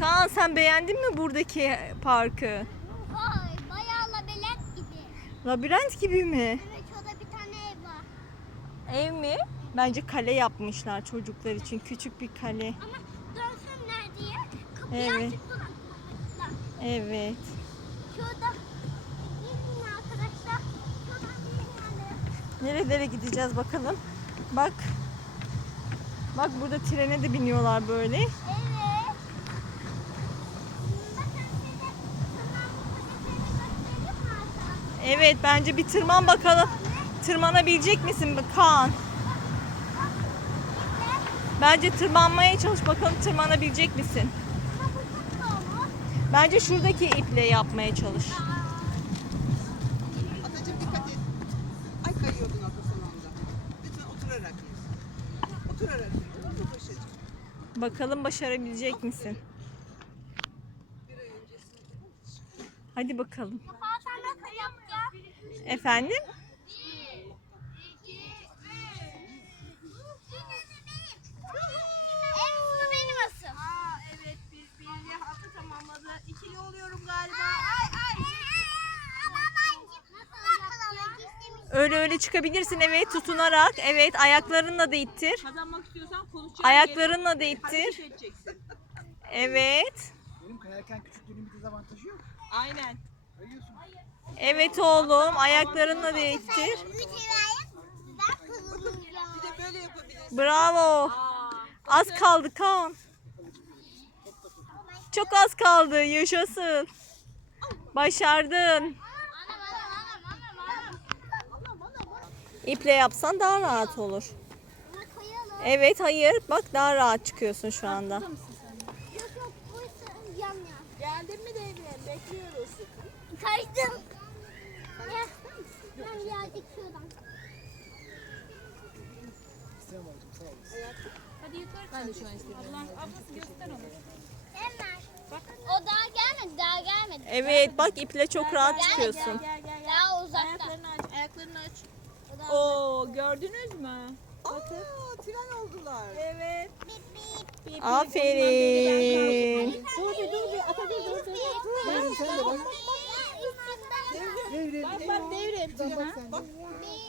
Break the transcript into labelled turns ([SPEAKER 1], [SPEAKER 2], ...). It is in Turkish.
[SPEAKER 1] Kaan sen beğendin mi buradaki parkı?
[SPEAKER 2] Vay bayağı labirent gibi.
[SPEAKER 1] Labirent gibi mi?
[SPEAKER 2] Evet orada bir tane ev var.
[SPEAKER 1] Ev mi? Bence kale yapmışlar çocuklar için. Küçük bir kale.
[SPEAKER 2] Ama dönsünler diye kapıyı
[SPEAKER 1] Evet.
[SPEAKER 2] açık bıraktılar.
[SPEAKER 1] Evet.
[SPEAKER 2] Şurada gidin arkadaşlar. Şuradan gidin yani.
[SPEAKER 1] Nerelere gideceğiz bakalım. Bak. Bak burada trene de biniyorlar böyle.
[SPEAKER 2] Evet
[SPEAKER 1] bence bir tırman bakalım. Tırmanabilecek misin Kaan? Bence tırmanmaya çalış bakalım tırmanabilecek misin? Bence şuradaki iple yapmaya çalış.
[SPEAKER 3] Atacığım dikkat et. Ay kayıyordun son anda. Lütfen oturarak. Oturarak?
[SPEAKER 1] Bakalım başarabilecek misin? Hadi bakalım.
[SPEAKER 2] Zaten nasıl yapacağız?
[SPEAKER 1] Efendim?
[SPEAKER 2] En hızlı benim asım.
[SPEAKER 3] Aa evet bir bir hafta tamamladı. İkili oluyorum galiba. Ay ay.
[SPEAKER 1] Öyle öyle çıkabilirsin evet tutunarak. Evet ayaklarınla da ittir.
[SPEAKER 3] Kazanmak istiyorsan konuşacağız.
[SPEAKER 1] Ayaklarınla da ittir. Evet.
[SPEAKER 4] Benim kayarken küçüklüğünün bir dezavantajı yok.
[SPEAKER 3] Aynen.
[SPEAKER 4] Kayıyorsun.
[SPEAKER 1] Evet oğlum ayaklarınla da ittir.
[SPEAKER 3] Bir de böyle yapabilirsin.
[SPEAKER 1] Bravo. Az kaldı Kaan. Çok az kaldı. Yaşasın. Başardın. İple yapsan daha rahat olur. Evet hayır bak daha rahat çıkıyorsun şu anda.
[SPEAKER 3] Geldin mi devre? Bekliyoruz.
[SPEAKER 2] Kaydım. Ya, Ben birazcık şuradan.
[SPEAKER 4] İstem babacığım sağ olasın.
[SPEAKER 2] Hemen. O daha gelmedi, daha gelmedi.
[SPEAKER 1] Evet bak iple çok rahat çıkıyorsun.
[SPEAKER 3] Gel gel gel.
[SPEAKER 2] Daha uzakta.
[SPEAKER 3] Ayaklarını aç. Ayaklarını aç. Oo gördünüz mü? Aa tren oldular. Evet.
[SPEAKER 2] Bip bip.
[SPEAKER 1] Aferin.
[SPEAKER 3] Dur bir dur bir ata dur dur dur.
[SPEAKER 4] Devrim sen de bak. Devrim.
[SPEAKER 3] Bak bak devrim.
[SPEAKER 4] Bak bak sen de.
[SPEAKER 2] Bip